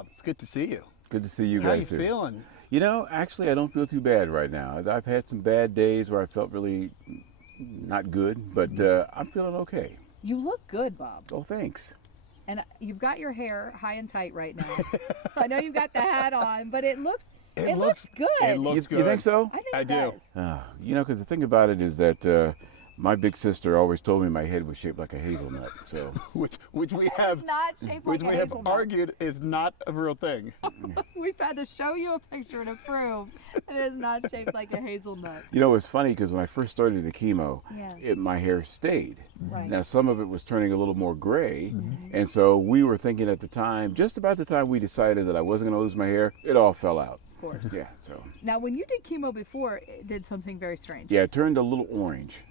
Bob, it's good to see you. Good to see you How guys you here. feeling? You know, actually, I don't feel too bad right now. I've had some bad days where I felt really not good, but I'm feeling okay. You look good, Bob. Oh, thanks. And you've got your hair high and tight right now. I know you've got the hat on, but it looks good. It looks good. You think so? I think I it do. does. You know, because the thing about it is that my big sister always told me my head was shaped like a hazelnut. So which we have It's not shaped which like we a have hazelnut. argued is not a real thing. We've had to show you a picture to prove it is not shaped like a hazelnut. you know, it's funny because when I first started the chemo, Yeah. my hair stayed. Right. Now some of it was turning a little more gray, and so we were thinking at the time, just about the time we decided that I wasn't going to lose my hair, it all fell out. Of course. Yeah. So Now, when you did chemo before, it did something very strange. yeah, it turned a little orange.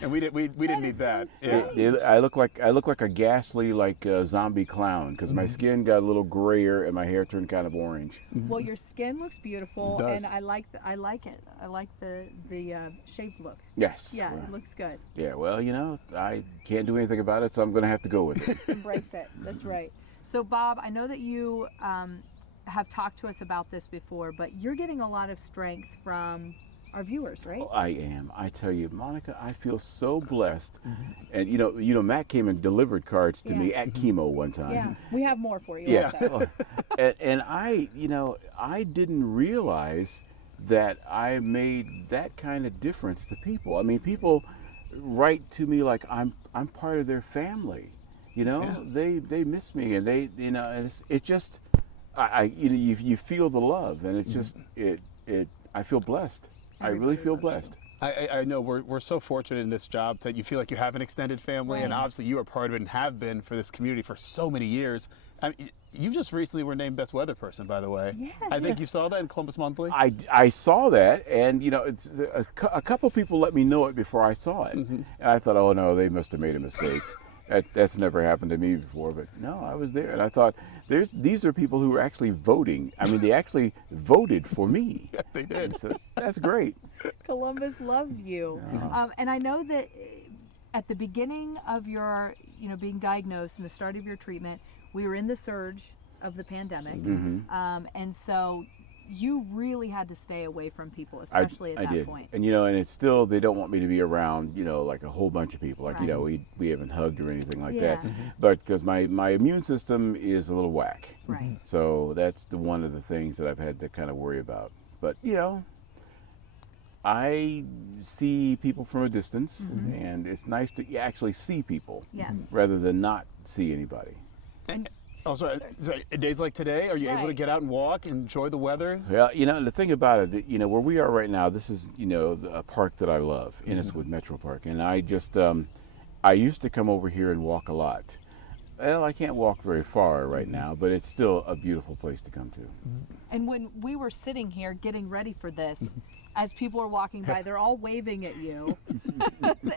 And we didn't need is so that. strange. I look like a ghastly zombie clown because my skin got a little grayer and my hair turned kind of orange. Well, your skin looks beautiful, It does. and I like it. I like the shaped look. Yes. Yeah, Well, it looks good. yeah. Well, you know, I can't do anything about it, so I'm going to have to go with it. Embrace it. That's right. So, Bob, I know that you have talked to us about this before, but you're getting a lot of strength from our viewers, right? Oh, I am. I tell you, Monica, I feel so blessed. And you know, Matt came and delivered cards to me at chemo one time. Yeah, we have more for you. Yeah. Also. and I, you know, I didn't realize that I made that kind of difference to people. I mean, people write to me like I'm part of their family. You know, they miss me, and they, you know, and it's just, you know, you feel the love, and it's just I feel blessed. I really feel blessed. I know we're so fortunate in this job that you feel like you have an extended family, and obviously you are part of it and have been for this community for so many years. I mean, you just recently were named Best Weather Person, by the way. Yes. I think you saw that in Columbus Monthly. I saw that, and you know, it's a couple people let me know it before I saw it, and I thought, oh no, they must have made a mistake. That's never happened to me before, but no, I was there, and I thought, these are people who are actually voting. I mean, they actually voted for me. They did. So that's great. Columbus loves you. And I know that at the beginning of your, being diagnosed and the start of your treatment, we were in the surge of the pandemic. And so you really had to stay away from people, especially at that point. And you know, and it's still, they don't want me to be around, you know, like a whole bunch of people. Like, you know, we haven't hugged or anything like that. But because my immune system is a little whack. Right. So that's one of the things that I've had to kind of worry about. But, you know, I see people from a distance, and it's nice to actually see people rather than not see anybody. And sorry, days like today, are you able to get out and walk, enjoy the weather? Well, you know, the thing about it, you know, where we are right now, this is, you know, a park that I love, Inniswood Metro Park. And I just, I used to come over here and walk a lot. Well, I can't walk very far right now, but it's still a beautiful place to come to. And when we were sitting here getting ready for this, as people are walking by, they're all waving at you.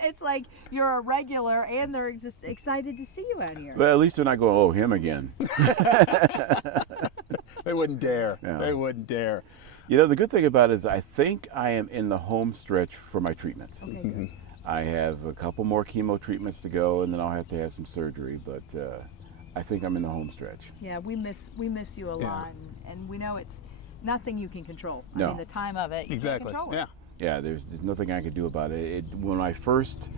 It's like you're a regular, and they're just excited to see you out here. But at least they're not going, oh, him again. They wouldn't dare. No. They wouldn't dare. You know, the good thing about it is I think I am in the home stretch for my treatments. Okay, good. I have a couple more chemo treatments to go, and then I'll have to have some surgery, but I think I'm in the home stretch. Yeah, we miss you a lot, and we know it's nothing you can control. I No. mean, the time of it, you can't control it. Yeah. Yeah, there's nothing I could do about it. When I first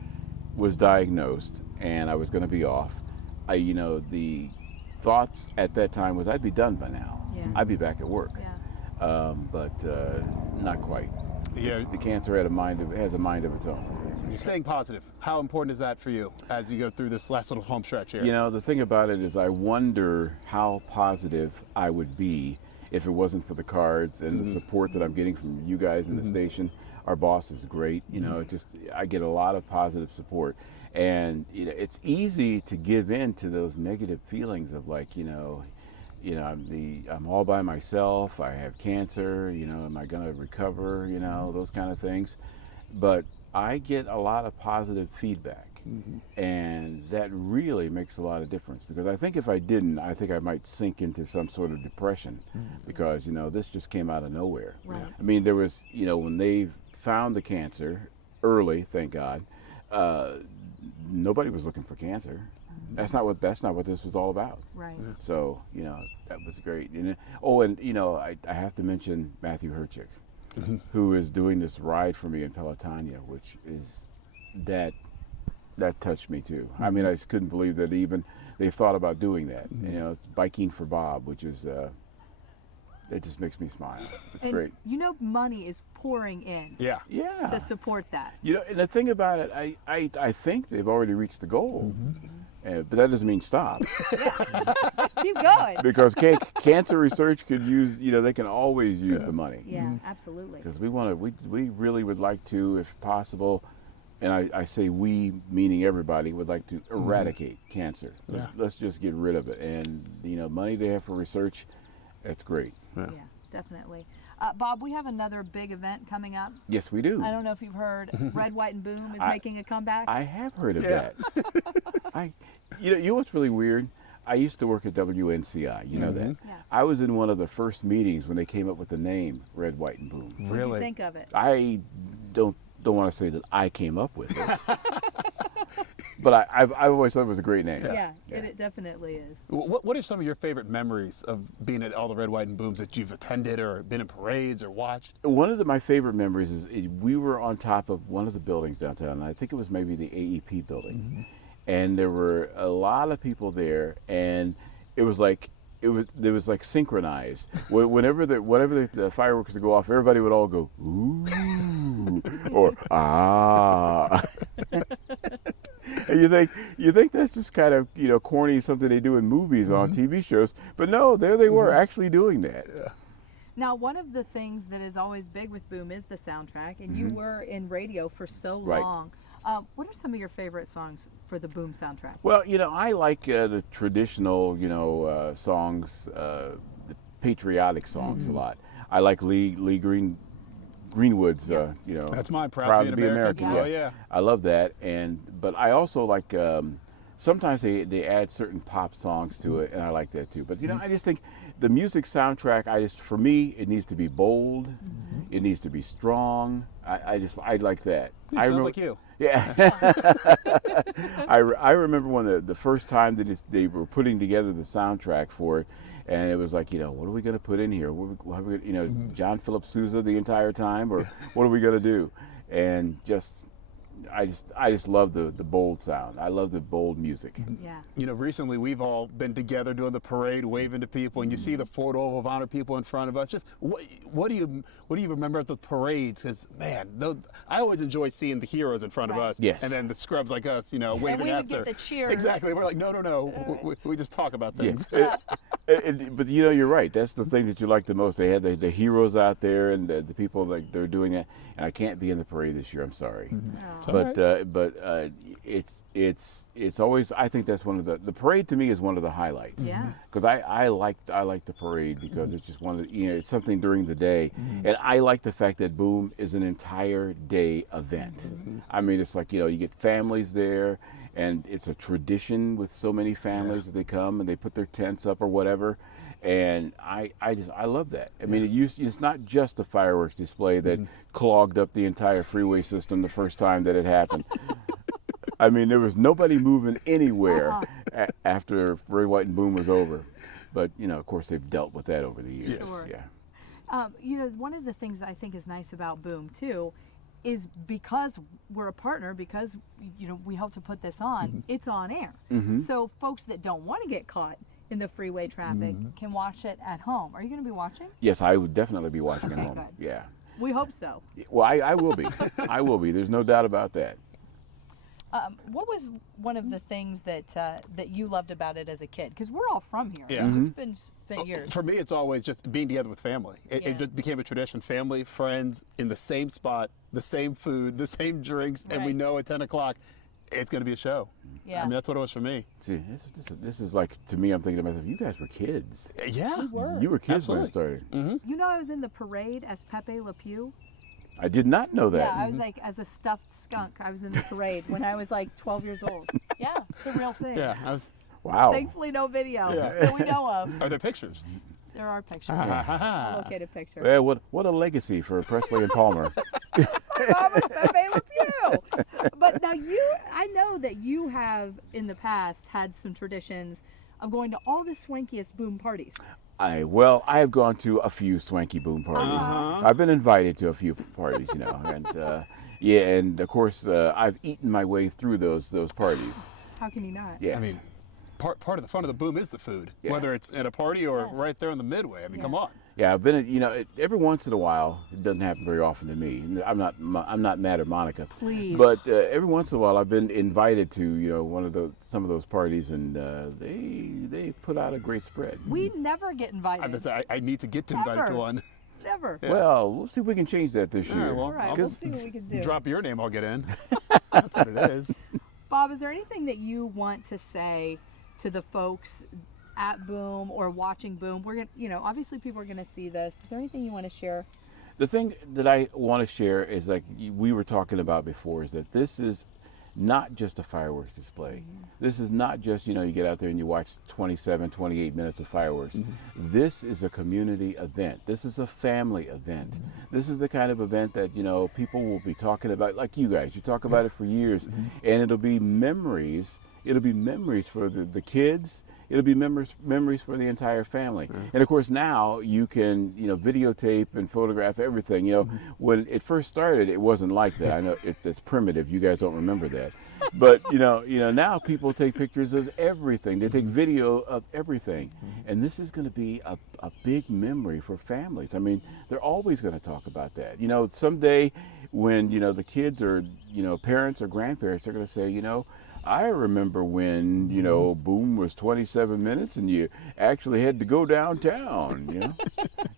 was diagnosed and I was going to be off, you know, the thoughts at that time was I'd be done by now. Yeah. I'd be back at work. Yeah. But not quite. Yeah. The cancer has a mind of its own. Staying positive. How important is that for you as you go through this last little home stretch here? You know, the thing about it is I wonder how positive I would be if it wasn't for the cards and the support that I'm getting from you guys in the station. Our boss is great. You know, I get a lot of positive support. And, you know, it's easy to give in to those negative feelings of like, I'm all by myself, I have cancer, you know, am I going to recover, you know, those kind of things. But I get a lot of positive feedback. And that really makes a lot of difference, because I think if I didn't, I think I might sink into some sort of depression, because, you know, this just came out of nowhere. Right. I mean, there was, you know, when they found the cancer early, thank God, nobody was looking for cancer. That's not what this was all about. Right. So, that was great. I have to mention Matthew Herchick, who is doing this ride for me in Pelotonia, which is that touched me too. I mean, I just couldn't believe that even they thought about doing that. It's Biking for Bob, which is it just makes me smile. It's great. Money is pouring in. Yeah. To support that. And the thing about it, I think they've already reached the goal. But that doesn't mean stop. Keep going. Because cancer research could use, they can always use the money. Yeah, absolutely. Because we really would like to, if possible, and I say we, meaning everybody, would like to eradicate cancer. Let's just get rid of it. And, money they have for research, that's great. Yeah, definitely. Bob, we have another big event coming up. Yes, we do. I don't know if you've heard, Red, White, and Boom is making a comeback. I have heard of that. You know what's really weird? I used to work at WNCI. You know that. Yeah. I was in one of the first meetings when they came up with the name Red, White, and Boom. What did you think of it? I don't want to say that I came up with it, but I've always thought it was a great name. Yeah, it definitely is. What are some of your favorite memories of being at all the Red, White, and Booms that you've attended or been in parades or watched? One of my favorite memories is we were on top of one of the buildings downtown, and I think it was maybe the AEP building, and there were a lot of people there, and it was like synchronized. Whenever the fireworks would go off, everybody would all go ooh or ah. And you think that's just kind of corny, something they do in movies on TV shows, but no, there they were actually doing that. Now, one of the things that is always big with Boom is the soundtrack, and you were in radio for so Right. long. What are some of your favorite songs for the Boom soundtrack? Well, I like the traditional, songs, the patriotic songs a lot. I like Lee Greenwood's, That's mine, Proud to be an American. Yeah. Oh, yeah. I love that, but I also like. Sometimes they add certain pop songs to it, and I like that too. But I just think the music soundtrack. For me, it needs to be bold. It needs to be strong. I like that. Sounds like you. Yeah. I remember when the first time that they were putting together the soundtrack for it, and it was like, what are we going to put in here? What are we, John Philip Sousa the entire time, or what are we going to do? And I just love the bold sound. I love the bold music. Yeah. Recently we've all been together doing the parade, waving to people, and you see the Ford Oval of Honor people in front of us. Just what do you remember of the parades? Because man, I always enjoy seeing the heroes in front of us. Yes. And then the scrubs like us, waving and we would after. get the cheers. Exactly. We're like, no. We just talk about things. But you're right. That's the thing that you like the most. They had the heroes out there, and the people like they're doing that. And I can't be in the parade this year. I'm sorry. But it's always. I think that's one of the parade to me is one of the highlights. Yeah. Because I like the parade because it's just one of the, it's something during the day, and I like the fact that Boom is an entire day event. I mean, it's like you get families there. And it's a tradition with so many families that they come and they put their tents up or whatever. And I love that. I mean, it's not just a fireworks display that clogged up the entire freeway system the first time that it happened. I mean, there was nobody moving anywhere after Red, White, and Boom was over. But, of course, they've dealt with that over the years. Sure. Yeah. One of the things that I think is nice about Boom, too, is because we're a partner, because we help to put this on, it's on air. So folks that don't want to get caught in the freeway traffic can watch it at home. Are you going to be watching? Yes, I would definitely be watching at home. Good. Yeah. We hope so. Well, I will be. I will be. There's no doubt about that. What was one of the things that you loved about it as a kid? Because we're all from here. Yeah. It's been years. For me, it's always just being together with family. It just became a tradition. Family, friends, in the same spot, the same food, the same drinks, and we Right. know at 10 o'clock, it's going to be a show. Yeah. I mean, that's what it was for me. See, this is like, to me, I'm thinking to myself, you guys were kids. Yeah. You were kids when it Absolutely. started. I was in the parade as Pepe Le Pew. I did not know that. Yeah, I was like, as a stuffed skunk, I was in the parade when I was like 12 years old. Yeah, it's a real thing. Yeah. I was, Wow. Thankfully, no video Yeah. that we know of. are there pictures? There are pictures. I located pictures. Well, what a legacy for Presley and Palmer. My mom was Pepe Le Pew. know. But now I know that you have in the past had some traditions of going to all the swankiest boom parties. I have gone to a few swanky boom parties. I've been invited to a few parties, and yeah, and of course I've eaten my way through those parties. How can you not? Yes. I mean, part of the fun of the boom is the food, Yeah. whether it's at a party or Yes. right there in the midway. I mean, come on. Yeah, I've been, every once in a while. It doesn't happen very often to me. I'm not mad at Monica. Please. But every once in a while, I've been invited to, some of those parties, and they put out a great spread. We never get invited. I need to get invited Never. to one. Never. Yeah. Well, we'll see if we can change that this All year. right, well, All right, I'll we'll see what we can do. drop your name, I'll get in. That's what it is. Bob, is there anything that you want to say to the folks at Boom or watching Boom? We're gonna, obviously people are gonna see this. Is there anything you want to share? The thing that I want to share is, like we were talking about before, is that this is not just a fireworks display. This is not just, you get out there and you watch 27, 28 minutes of fireworks. This is a community event. This is a family event. This is the kind of event that, people will be talking about, like you guys. You talk about it for years, and it'll be memories. It'll be memories for the kids. It'll be memories for the entire family. And of course now you can, videotape and photograph everything. When it first started, it wasn't like that. I know it's primitive. You guys don't remember that. But now people take pictures of everything. They take video of everything. And this is going to be a big memory for families. I mean, they're always going to talk about that. Someday when, the kids or, parents or grandparents, they're going to say, I remember when, Boom was 27 minutes and you actually had to go downtown,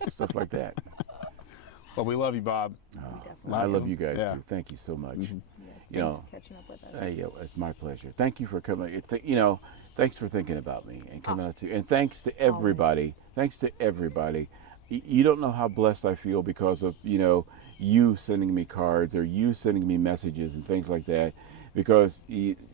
stuff like that. Well, we love you, Bob. I love you guys Yeah. too. Thank you so much. Yeah, thanks for catching up with us. Yeah, it's my pleasure. Thank you for coming. Thanks for thinking about me and coming out to. And thanks to everybody. Thanks to everybody. You don't know how blessed I feel because of you sending me cards or you sending me messages and things like that. Because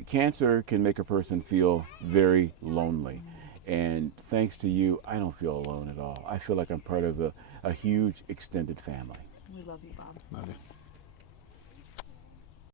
cancer can make a person feel very lonely. And thanks to you, I don't feel alone at all. I feel like I'm part of a huge extended family. We love you, Bob. Love you.